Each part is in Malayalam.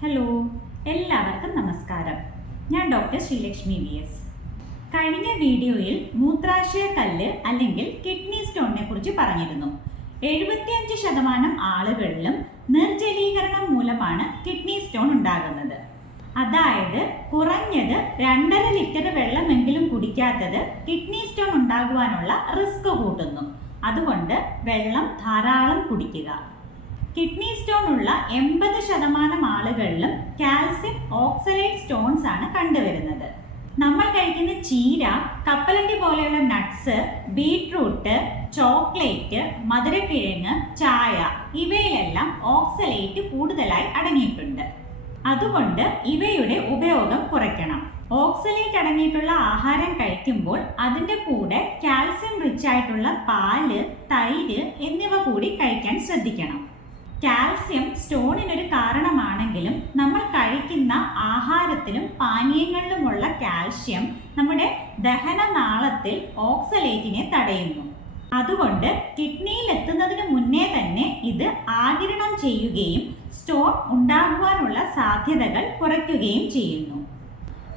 ഹലോ എല്ലാവർക്കും നമസ്കാരം. ഞാൻ ഡോക്ടർ ശ്രീലക്ഷ്മി വി എസ് കഴിഞ്ഞ വീഡിയോയിൽ മൂത്രാശയ കല്ല് അല്ലെങ്കിൽ കിഡ്നി സ്റ്റോണിനെ കുറിച്ച് പറഞ്ഞിരുന്നു. എഴുപത്തിയഞ്ച് ശതമാനം ആളുകളിലും നിർജലീകരണം മൂലമാണ് കിഡ്നി സ്റ്റോൺ ഉണ്ടാകുന്നത്. അതായത് കുറഞ്ഞത് രണ്ടര ലിറ്റർ വെള്ളമെങ്കിലും കുടിക്കാത്തത് കിഡ്നി സ്റ്റോൺ ഉണ്ടാകുവാനുള്ള റിസ്ക് കൂട്ടുന്നു. അതുകൊണ്ട് വെള്ളം ധാരാളം കുടിക്കുക. കിഡ്നി സ്റ്റോൺ ഉള്ള എൺപത് ശതമാനം ആളുകളിലും കാൽസ്യം ഓക്സലേറ്റ് സ്റ്റോൺസ് ആണ് കണ്ടുവരുന്നത്. നമ്മൾ കഴിക്കുന്ന ചീര കപ്പലണ്ടി പോലെയുള്ള നട്ട്സ് ബീട്രൂട്ട് ചോക്ലേറ്റ് മധുരക്കിഴങ്ങ് ചായ ഇവയിലെല്ലാം ഓക്സലേറ്റ് കൂടുതലായി അടങ്ങിയിട്ടുണ്ട്. അതുകൊണ്ട് ഇവയുടെ ഉപയോഗം കുറയ്ക്കണം. ഓക്സലേറ്റ് അടങ്ങിയിട്ടുള്ള ആഹാരം കഴിക്കുമ്പോൾ അതിന്റെ കൂടെ കാൽസ്യം റിച്ച് ആയിട്ടുള്ള പാൽ തൈര് എന്നിവ കൂടി കഴിക്കാൻ ശ്രദ്ധിക്കണം. കാൽസ്യം സ്റ്റോണിനൊരു കാരണമാണെങ്കിലും നമ്മൾ കഴിക്കുന്ന ആഹാരത്തിലും പാനീയങ്ങളിലുമുള്ള കാൽസ്യം നമ്മുടെ ദഹനനാളത്തിൽ ഓക്സലേറ്റിനെ തടയുന്നു. അതുകൊണ്ട് കിഡ്നിയിൽ എത്തുന്നതിന് മുന്നേ തന്നെ ഇത് ആകിരണം ചെയ്യുകയും സ്റ്റോൺ ഉണ്ടാകുവാനുള്ള സാധ്യതകൾ കുറയ്ക്കുകയും ചെയ്യുന്നു.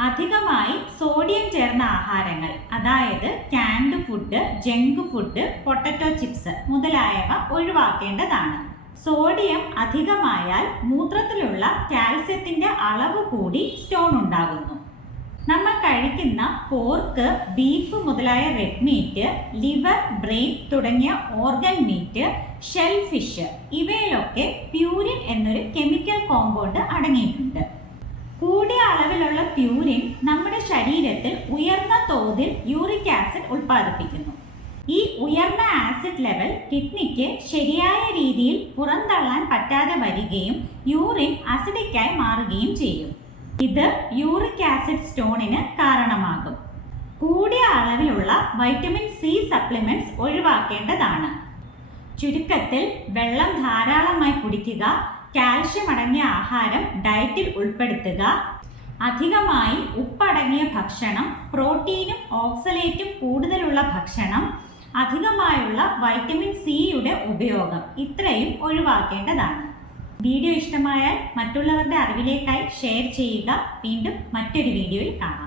അധികമായി സോഡിയം ചേർന്ന ആഹാരങ്ങൾ അതായത് canned food junk food potato chips മുതലായവ ഒഴിവാക്കേണ്ടതാണ്. സോഡിയം അധികമായാൽ മൂത്രത്തിലുള്ള കാൽസ്യത്തിന്റെ അളവ് കൂടി സ്റ്റോൺ ഉണ്ടാകുന്നു. നമ്മൾ കഴിക്കുന്ന പോർക്ക് ബീഫ് മുതലായ റെഡ് മീറ്റ് ലിവർ ബ്രെയിൻ തുടങ്ങിയ ഓർഗൻ മീറ്റ് ഷെൽ ഫിഷ് ഇവയിലൊക്കെ പ്യൂരിൻ എന്നൊരു കെമിക്കൽ കോമ്പൗണ്ട് അടങ്ങിയിട്ടുണ്ട്. കൂടിയ അളവിലുള്ള പ്യൂരിൻ നമ്മുടെ ശരീരത്തിൽ ഉയർന്ന തോതിൽ യൂറിക് ആസിഡ് ഉൽപ്പാദിപ്പിക്കുന്നു. ഈ ഉയർന്ന ആസിഡ് ലെവൽ കിഡ്നിക്ക് ശരിയായ രീതിയിൽ പുറന്തള്ളാൻ പറ്റാതെ വരികയും യൂറിൻ അസിഡിക്കായി മാറുകയും ചെയ്യും. ഇത് യൂറിക് ആസിഡ് സ്റ്റോണിന് കാരണമാകും. കൂടിയ അളവിലുള്ള വൈറ്റമിൻ സി സപ്ലിമെന്റ്സ് ഒഴിവാക്കേണ്ടതാണ്. ചുരുക്കത്തിൽ വെള്ളം ധാരാളമായി കുടിക്കുക കാൽഷ്യം അടങ്ങിയ ആഹാരം ഡയറ്റിൽ ഉൾപ്പെടുത്തുക അധികമായി ഉപ്പടങ്ങിയ ഭക്ഷണം പ്രോട്ടീനും ഓക്സലേറ്റും കൂടുതലുള്ള ഭക്ഷണം അധികമായുള്ള വൈറ്റമിൻ സിയുടെ ഉപയോഗം ഇത്രയും ഒഴിവാക്കേണ്ടതാണ്. വീഡിയോ ഇഷ്ടമായാൽ മറ്റുള്ളവരുടെ അറിവിലേക്കായി ഷെയർ ചെയ്യുക. വീണ്ടും മറ്റൊരു വീഡിയോയിൽ കാണാം.